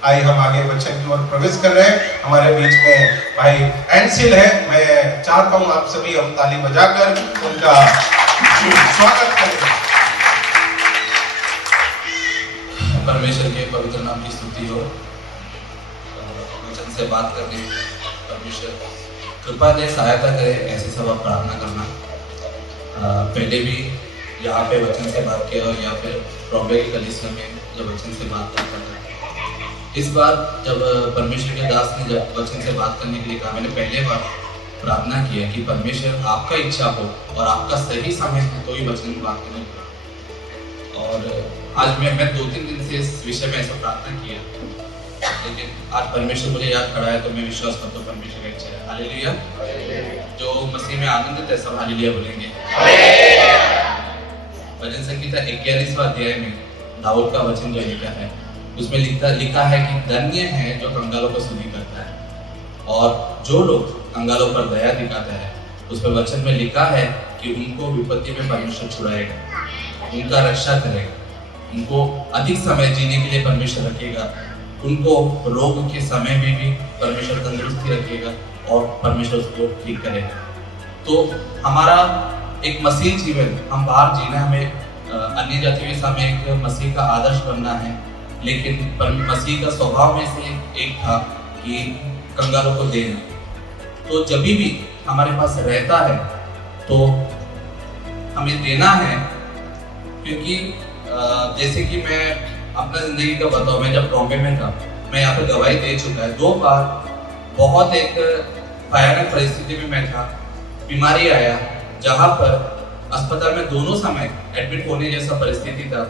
आइए हम आगे वचन की ओर प्रवेश कर रहे हैं। हमारे बीच में भाई एंसिल है, मैं चाहता हूं आप सभी हम ताली बजाकर उनका स्वागत करें। परमेश्वर के पवित्र नाम की स्तुति हो। वचन से बात करने परमेश्वर कृपा दे, सहायता करे, ऐसे सब आप प्रार्थना करना। पहले भी यहाँ पे वचन से बात किया और या फिर बॉम्बे की कलीसिया में जब वचन से बात करता था, इस बार जब परमेश्वर के दास ने जब वचन से बात करने के लिए कहा, मैंने पहले बार प्रार्थना किया कि परमेश्वर आपका इच्छा हो और आपका सही समय है तो ही वचन में बात करने को। और आज मैं 2-3 दिन से इस विषय में ऐसा प्रार्थना किया, लेकिन आज परमेश्वर मुझे याद कराया तो मैं विश्वास करता हूँ परमेश्वर का इच्छा है। हालेलुया। जो मसीह में आनंदित है सब हालेलुया बोलेंगे। भजन संगीता 41वां अध्याय में दाऊद का वचन जो लिखा है, उसमें लिखा है कि धन्य है जो कंगालों को सुधि करता है और जो लोग कंगालों पर दया दिखाता है। उसमें वचन में लिखा है कि उनको विपत्ति में परमेश्वर छुड़ाएगा, उनका रक्षा करेगा, उनको अधिक समय जीने के लिए परमेश्वर रखेगा, उनको रोग के समय में भी परमेश्वर तंदुरुस्ती रखेगा और परमेश्वर उसको ठीक करेगा। तो हमारा एक मसीह जीवन, हम बाहर जीना, हमें अन्य जाति के सामने एक मसीह का आदर्श बनना है, लेकिन मसीह का स्वभाव में से एक था कि कंगालों को देना। तो जब भी हमारे पास रहता है तो हमें देना है, क्योंकि जैसे कि मैं अपना जिंदगी का बताऊं, मैं जब बॉम्बे में था, मैं यहाँ पे गवाही दे चुका है 2 बार। बहुत एक भयानक परिस्थिति में मैं था, बीमारी आया जहाँ पर अस्पताल में दोनों समय एडमिट होने जैसा परिस्थिति था।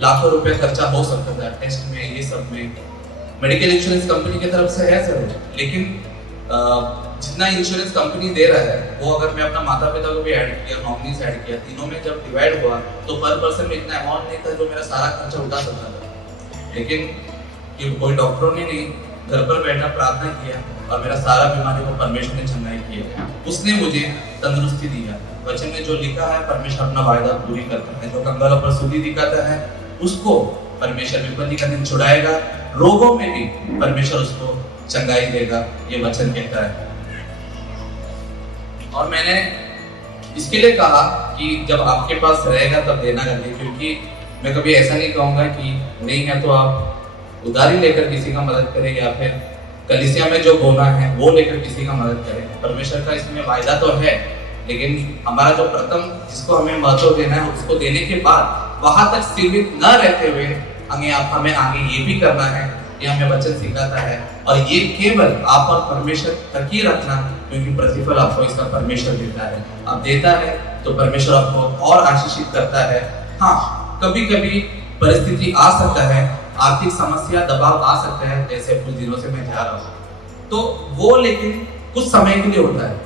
लाखों रुपए खर्चा हो सकता था टेस्ट में, ये सब में। मेडिकल इंश्योरेंस कंपनी की तरफ से है जरूर, लेकिन जितना इंश्योरेंस कंपनी दे रहा है वो अगर मैं अपना माता पिता को भी ऐड किया, नॉमिनी से ऐड किया, तीनों में जब डिवाइड हुआ तो पर पर्सन में इतना अमाउंट नहीं था जो मेरा सारा खर्चा उठा सकता था। लेकिन कोई डॉक्टरों ने नहीं, घर पर बैठा प्रार्थना किया और मेरा सारा बीमारी को परमेश्वर ने चंगाई किया। उसने मुझे तंदुरुस्ती दिया। वचन में जो लिखा है, परमेश्वर अपना वायदा पूरी करता है। जो कंगालों पर सुधि दिखाता है उसको परमेश्वर विपत्ति का दिन छुड़ाएगा, रोगों में भी परमेश्वर उसको चंगाई देगा, ये वचन कहता है। और मैंने इसके लिए कहा कि जब आपके पास रहेगा तब देना करके, क्योंकि मैं कभी ऐसा नहीं कहूंगा कि नहीं है तो आप उधारी लेकर किसी का मदद करें या फिर कलीसिया में जो बोना है वो लेकर किसी का मदद करें। परमेश्वर का इसमें वायदा तो है, लेकिन हमारा जो प्रथम जिसको हमें महत्व देना है उसको देने के बाद वहां तक सीमित न रहते हुए हमें आगे ये भी करना है, ये हमें वचन सिखाता है। और ये केवल आप और परमेश्वर तक ही रखना, क्योंकि प्रतिफल आपको इसका परमेश्वर देता है। आप देता है तो परमेश्वर आपको और आशीषित करता है। हाँ, कभी कभी परिस्थिति आ सकता है, आर्थिक समस्या, दबाव आ सकता है, जैसे कुछ दिनों से मैं जा रहा हूँ, तो वो लेकिन कुछ समय के लिए होता है।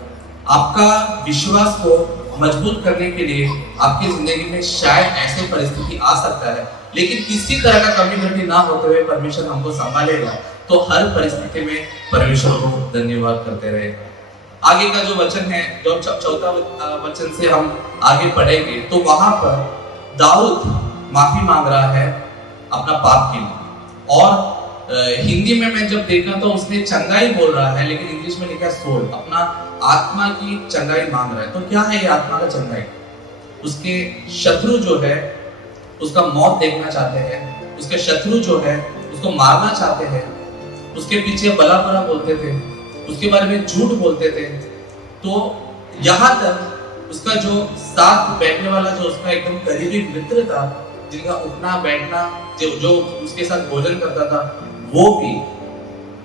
आपका विश्वास को मजबूत करने के लिए आपकी जिंदगी में शायद ऐसी परिस्थिति आ सकता है, लेकिन किसी तरह का कमी घटी ना होते हुए परमेश्वर हमको संभालेगा। तो हर परिस्थिति में परमेश्वर को धन्यवाद करते रहे। आगे का जो वचन है, जो 4था वचन से हम आगे पढ़ेंगे, तो वहां पर दाऊद माफी मांग रहा है अपना पाप के लिए। और हिंदी में मैं जब देखा तो उसने चंगाई बोल रहा है, लेकिन इंग्लिश में लिखा सोल, अपना आत्मा की चंगाई मांग रहा है। तो क्या है ये आत्मा का चंगाई? उसके शत्रु जो है उसका मौत देखना चाहते हैं, उसके शत्रु जो है उसको मारना चाहते हैं, उसके पीछे भला बुरा बोलते थे, उसके बारे में झूठ बोलते थे। तो यहाँ तक उसका जो साथ बैठने वाला, जो उसका एकदम करीबी मित्र था, जिनका उठना बैठना, जो उसके साथ भोजन करता था, वो भी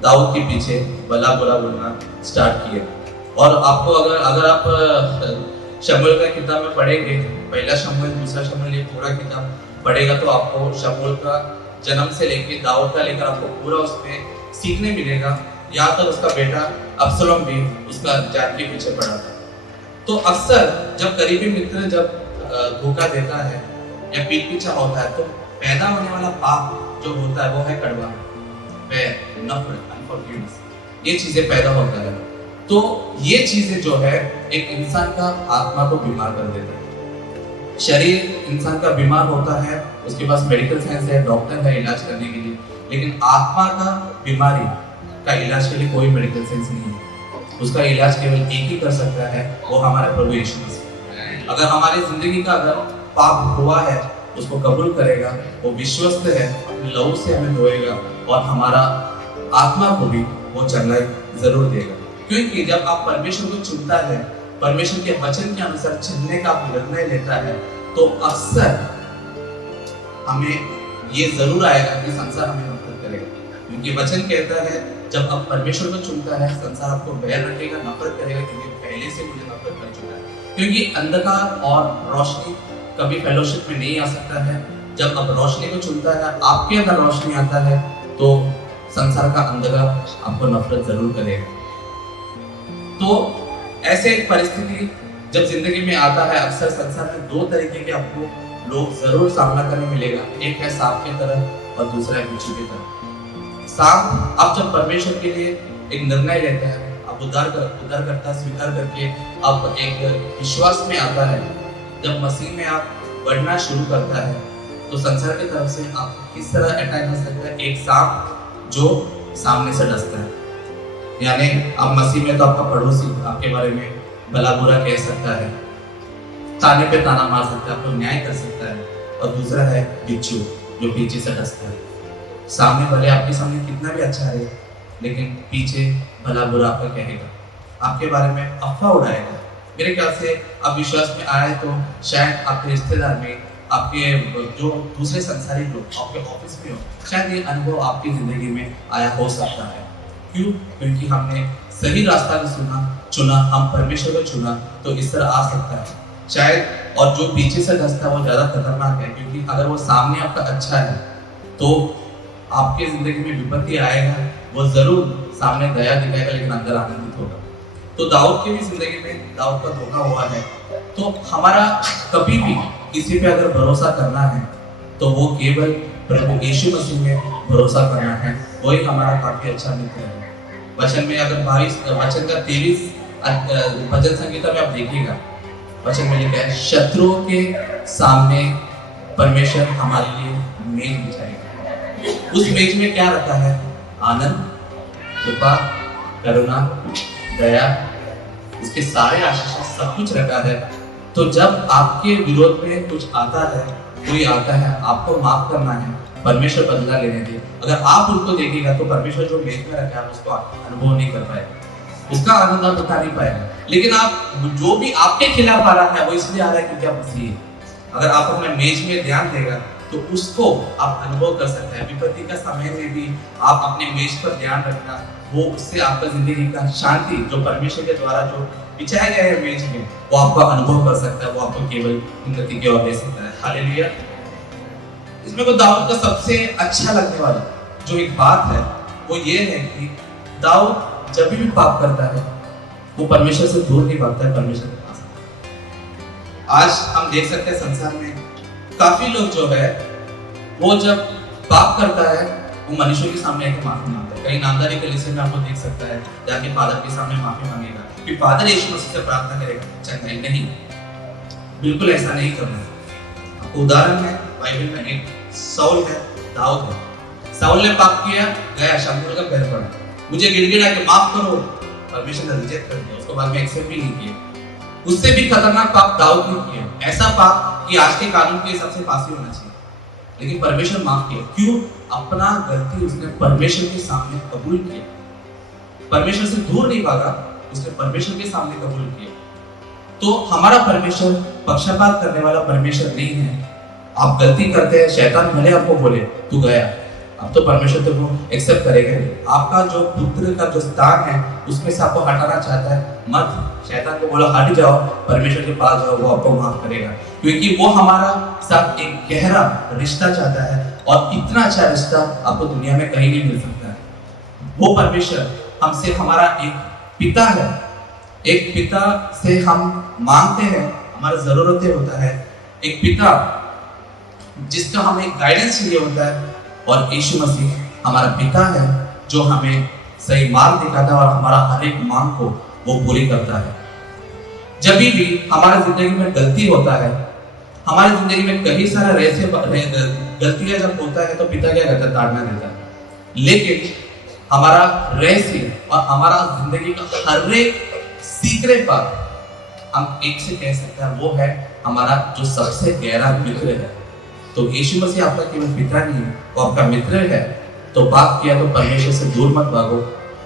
दाऊद के पीछे भला बुरा बोलना स्टार्ट किया। और आपको अगर आप शमूएल का किताब में पढ़ेंगे, पहला शमूएल, दूसरा शमूएल, ये पूरा किताब पढ़ेगा तो आपको शमूएल का जन्म से लेके दाऊद का लेकर आपको पूरा उसमें सीखने मिलेगा। यहाँ तक उसका बेटा अब्सलोम भी उसका जान के पीछे पड़ा था। तो अक्सर जब करीबी मित्र जब धोखा देता है या पीठ पीछा होता है, तो पैदा होने वाला पाप जो होता है वो है कड़वा, नफरत, अनफॉरगिवनेस, ये चीजें पैदा होता है। तो ये चीजें जो है एक इंसान का आत्मा को बीमार कर देता है। शरीर इंसान का बीमार होता है, उसके पास मेडिकल साइंस है, डॉक्टर है इलाज करने के लिए, लेकिन आत्मा का बीमारी का इलाज के लिए कोई मेडिकल साइंस नहीं है। उसका इलाज केवल एक ही कर सकता है, वो हमारा प्रभु यीशु मसीह। अगर हमारी जिंदगी का अगर पाप हुआ है, उसको कबूल करेगा, वो विश्वस्त है, अपने लहू से हमें धोएगा और हमारा आत्मा को भी वो चंगाई जरूर देगा। क्योंकि जब आप परमेश्वर को चुनता है, परमेश्वर के वचन के अनुसार चलने का निर्णय लेता है, तो अक्सर हमें ये जरूर आएगा कि संसार हमें नफरत करेगा। क्योंकि वचन कहता है जब आप परमेश्वर को चुनता है, संसार आपको बैर रखेगा, नफरत करेगा, क्योंकि पहले से मुझे नफरत कर चुका है। क्योंकि अंधकार और रोशनी कभी फेलोशिप में नहीं आ सकता है। जब आप रोशनी को चुनता है, आपके अंदर रोशनी आता है, तो संसार का अंधकार आपको नफरत जरूर करेगा। तो ऐसे एक परिस्थिति जब जिंदगी में आता है, अक्सर संसार में दो तरीके के आपको लोग जरूर सामना करने मिलेगा। एक है सांप की तरह और दूसरा है बिच्छू की तरह। सांप, आप जब परमेश्वर के लिए एक निर्णय लेते हैं, आप उद्धार करता स्वीकार करके आप एक विश्वास में आता है, जब मसीह में आप बढ़ना शुरू करता है, तो संसार की तरफ से आप किस तरह अटैक हो सकता है? एक सांप जो सामने से डसता है, यानी आप मसीह में तो आपका पड़ोसी आपके बारे में भला बुरा कह सकता है, ताने पे ताना मार सकता है, आपको न्याय कर सकता है। और दूसरा है बिच्छू, जो पीछे से डसता है। सामने भले आपके सामने कितना भी अच्छा रहे, लेकिन पीछे भला बुरा आपका कहेगा, आपके बारे में अफवाह उड़ाएगा। मेरे ख्याल से आप विश्वास में आए तो शायद आपके रिश्तेदार में, आपके जो दूसरे संसारिक लोग आपके ऑफिस में हो, शायद ये अनुभव आपकी जिंदगी में आया हो सकता है। क्यों? क्योंकि हमने सही रास्ता को चुना, हम परमेश्वर को चुना, तो इस तरह आ सकता है शायद। और जो पीछे से डसता है वो ज्यादा खतरनाक है, क्योंकि अगर वो सामने आपका अच्छा है तो आपके जिंदगी में विपत्ति आएगा, वो जरूर सामने दया दिखाएगा, लेकिन अंदर आनंदित होगा। तो दाऊद की भी जिंदगी में दाऊद का धोखा हुआ है। तो हमारा कभी भी किसी पे अगर भरोसा करना है, तो वो केवल प्रभु यीशु मसीह में भरोसा करना है, वही हमारा काफी अच्छा मित्र है। वचन में अगर 22 वचन का 23 भजन संगीता में आप देखिएगा, वचन में लिखा है, शत्रुओं के सामने परमेश्वर हमारे लिए मेज बिछाएगा। उस मेज में क्या रखा है? आनंद, कृपा, करुणा, दया, उसके सारे आशीष सब कुछ रखा है। तो जब आपके विरोध में कुछ आता है, कोई आता है, आपको माफ करना है, परमेश्वर बदला लेने दे। अगर आप उनको देखिएगा तो परमेश्वर जो मेज में रखा है उसको अनुभव नहीं कर पाएगा, उसका आनंद आप बता नहीं पाएगा। लेकिन आप जो भी आपके खिलाफ आ रहा है, वो इसलिए आ रहा है क्योंकि आप मसीह है। अगर आप अपने मेज में ध्यान देगा तो उसको आप अनुभव कर सकते हैं। विपत्ति का समय में भी आप अपने मेज पर ध्यान रखना, वो उससे आपका जिंदगी का शांति जो परमेश्वर के द्वारा जो बिछाया गया है मेज में, वो आपको अनुभव कर सकता है, वो आपको केवल उन्नति की ओर ले सकता है। हालेलुया। इसमें को दाऊद का सबसे अच्छा लगने वाला जो एक बात है, वो ये है कि दाऊद जब भी पाप करता है, वो परमेश्वर से दूर नहीं भागता है, परमेश्वर के पास। आज हम देख सकते हैं संसार में काफी लोग जो है, वो जब पाप करता है, वो मनुष्यों के सामने आके माफी मांगता है। कई नामदारी के लिस्ट में आपको देख सकता है, जाके फादर के सामने माफी मांगेगा, फिर फादर यीशु मसीह से प्रार्थना करेगा, चंगाई नहीं। बिल्कुल ऐसा नहीं करना है। आपको उदाहरण है, बाइबल में एक साउल है, दाऊद है। साउल ने पाप किया, गया शमूएल का पैर पड़ा, मुझे गिड़गिड़ा के माफ करो, परमेश्वर ने रिजेक्ट कर दिया, उसको बाद में एक्सेप्ट भी नहीं किया। उससे भी खतरनाक पाप दाऊद ने किया, ऐसा पाप कि आज के कानून के हिसाब से फांसी होना चाहिए, लेकिन परमेश्वर माफ किया। क्यों? अपना गलती उसने परमेश्वर के सामने कबूल किया, परमेश्वर से दूर नहीं भागा, उसने परमेश्वर के सामने कबूल किया। तो हमारा परमेश्वर पक्षपात करने वाला परमेश्वर नहीं है। आप गलती करते हैं, शैतान भले आपको बोले तू गया, अब तो परमेश्वर तुमको एक्सेप्ट करेगा। आपका जो पुत्र का जो स्थान है, उसमें से आपको हटाना चाहता है, मत। शैतान को बोलो हट जाओ, परमेश्वर के पास जाओ, वो आपको माफ करेगा, क्योंकि वो हमारा साथ एक गहरा रिश्ता चाहता है, और इतना अच्छा रिश्ता आपको दुनिया में कहीं नहीं मिल सकता है। वो परमेश्वर हमसे हमारा एक पिता है, एक पिता से हम मांगते हैं, हमारा जरूरतें होता है, एक पिता जिसका हमें गाइडेंस चाहिए होता है, और यीशु मसीह हमारा पिता है जो हमें सही मार्ग दिखाता है और हमारा हर एक मांग को वो पूरी करता है। जब भी हमारी जिंदगी में गलती होता है, हमारी जिंदगी में कई सारे ऐसे गलतियां जब होता है, तो पिता क्या करता है? ताड़ना देता है, लेकिन हमारा रहस्य और हमारा जिंदगी का हर एक सीक्रेट बात हम एक से कह सकते हैं, वो है हमारा जो सबसे गहरा मित्र है। तो यीशु मसीह आपका केवल पिता नहीं है, वो आपका मित्र है। तो बात किया तो परमेश्वर से दूर मत भागो,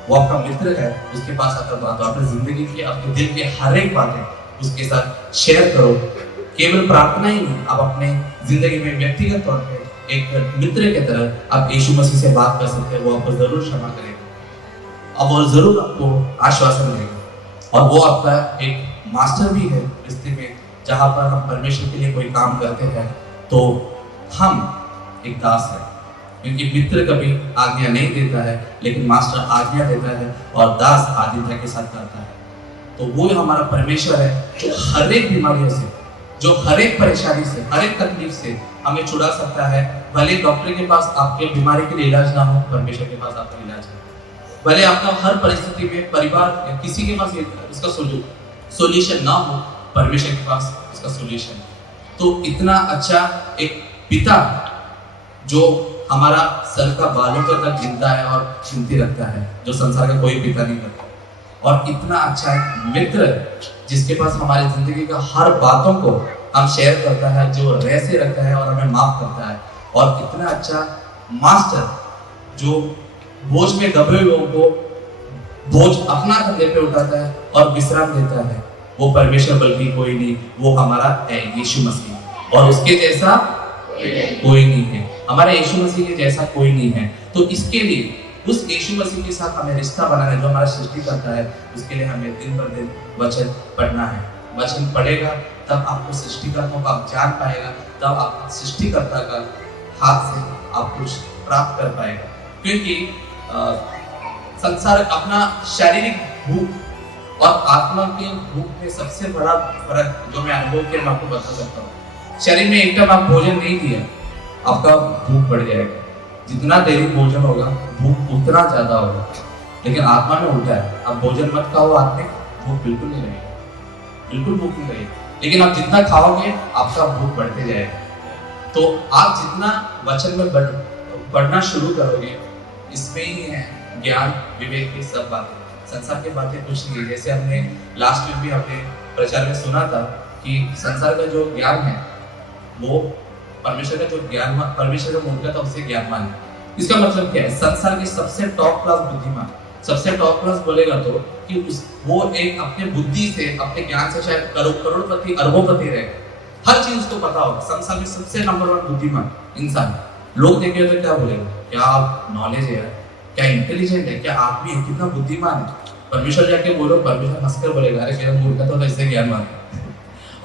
वो आपका मित्र है, उसके पास आकर बात अपनी जिंदगी की, अपने दिल के हर एक बातें उसके साथ शेयर करो। केवल प्रार्थना ही नहीं, आप अपने जिंदगी में व्यक्तिगत तौर पे एक मित्र की तरह आप यीशु मसीह से बात कर सकते हैं। वो आपको जरूर क्षमा करेगा और वो जरूर आपको आश्वासन देगा। और वो आपका एक मास्टर भी है रिश्ते में, जहाँ पर हम परमेश्वर के लिए कोई काम करते हैं तो हम एक दास है, क्योंकि मित्र कभी आज्ञा नहीं देता है, लेकिन मास्टर आज्ञा देता है और दास आदित्य के साथ करता है। तो वो हमारा परमेश्वर है जो हर एक बीमारियों से, जो हर एक परेशानी से, हर एक तकलीफ से हमें छुड़ा सकता है। भले डॉक्टर के पास आपके बीमारी के लिए इलाज ना हो, परमेश्वर के पास आपका इलाज है। भले आपका हर परिस्थिति में परिवार या किसी के पास इसका सॉल्यूशन ना हो, परमेश्वर के पास इसका सॉल्यूशन। तो इतना अच्छा एक पिता जो हमारा सर का बालों तक गिनता है और गिनती रखता है, जो संसार का कोई पिता नहीं करता। और इतना अच्छा एक मित्र जिसके पास हमारी जिंदगी का हर बातों को हम शेयर करता है, जो रहस्य रखता है और हमें माफ करता है। और इतना अच्छा मास्टर जो बोझ में दबे लोगों को बोझ अपना कंधे पे उठाता है और विश्राम देता है, वो परमेश्वर बल्कि कोई नहीं, वो हमारा है यीशु मसीह। और उसके जैसा कोई नहीं है, हमारे यीशु मसीह के जैसा कोई नहीं है। तो इसके लिए उस यीशु मसीह के साथ हमें रिश्ता बनाना है, जो हमारा सृष्टि करता है। उसके लिए हमें दिन ब दिन वचन पढ़ना है। वचन पढ़ेगा तब आपको सृष्टिकर्ता को आप जान पाएगा, तब आप सृष्टिकर्ता का हाथ से आप कुछ प्राप्त कर पाएगा। क्योंकि संसार अपना शारीरिक भूख और आत्मा के भूख में सबसे बड़ा फर्क जो मैं अनुभव के मैं आपको बता सकता हूँ। शरीर में एक टाइम आप भोजन नहीं दिया, आपका भूख बढ़ जाएगा। जितना देरी भोजन होगा भूख उतना ज्यादा होगा। लेकिन आत्मा में उल्टा है, आप भोजन मत खाओ, आत्मिक भूख बिल्कुल नहीं लगेगी, बिल्कुल भूख नहीं लगेगी। लेकिन आप जितना खाओगे आपका भूख बढ़ते जाएगा। तो आप जितना वचन में बढ़ना शुरू करोगे, इसमें ही है ज्ञान विवेक की सब बातें, संसार की बातें कुछ नहीं है। जैसे हमने लास्ट वीक भी हमने प्रचार में सुना था कि संसार का जो ज्ञान है वो परमेश्वर का जो ज्ञान, परमेश्वर का मूर्ख था उससे ज्ञानवान है। इसका मतलब क्या है? संसार के सबसे टॉप क्लास बुद्धिमान, सबसे टॉप क्लास बोलेगा तो कि वो एक अपने बुद्धि से, अपने ज्ञान से शायद करोड़पति अरबोंपति रहेगा, हर चीज उसको पता होगा। संसार में सबसे नंबर 1 बुद्धिमान इंसान, लोग देखेंगे तो क्या बोलेगा? क्या आप नॉलेज है, क्या इंटेलिजेंट है, क्या आदमी है, कितना बुद्धिमान है। परमेश्वर जाके बोलो, परमेश्वर हंसकर बोलेगा, अरे मेरा मूर्खता तो इससे ज्ञानवान है।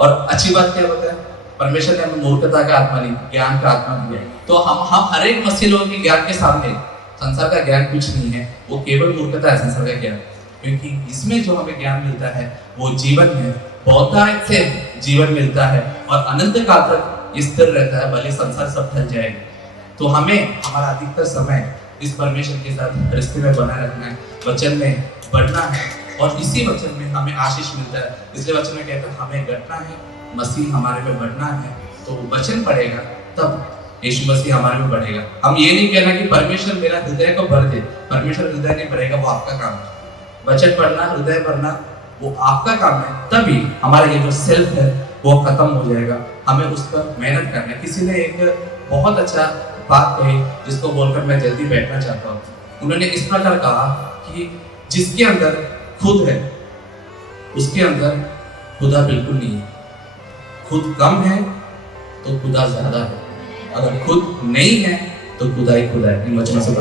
और अच्छी बात क्या बताया, परमेश्वर ने हमें मूर्खता का आत्मा नहीं, ज्ञान का आत्मा दिया है। तो हम हर एक मसीह लोगों के ज्ञान के सामने संसार का ज्ञान कुछ नहीं है, वो केवल मूर्खता है संसार का ज्ञान। क्योंकि इसमें जो हमें ज्ञान मिलता है वो जीवन है, बहुतायत से जीवन मिलता है और अनंत काल तक स्थिर रहता है, भले संसार सब ढल जाएगा। तो हमें हमारा अधिकतर समय इस परमेश्वर के साथ रिश्ते में बनाए रखना है, वचन में बढ़ना है और इसी वचन में हमें आशीष मिलता है। इसलिए वचन में कहता है हमें घटना है, मसीह हमारे में बढ़ना है। तो वचन पढ़ेगा तब यीशु मसीह हमारे में बढ़ेगा। हम ये नहीं कहना कि परमेश्वर मेरा हृदय को भर दे, परमेश्वर हृदय नहीं भरेगा, वो आपका काम है। वचन पढ़ना, हृदय भरना वो आपका काम है, तभी हमारा ये जो सेल्फ है वो खत्म हो जाएगा। हमें उस पर मेहनत करना है। किसी ने एक बहुत अच्छा बात कही जिसको बोलकर मैं जल्दी बैठना चाहता हूँ। उन्होंने इस प्रकार कहा कि जिसके अंदर खुद है उसके अंदर खुदा बिल्कुल नहीं है। खुद कम है तो खुदा ज्यादा है, अगर खुद नहीं है तो खुदा ही खुदा है। इन वचनों से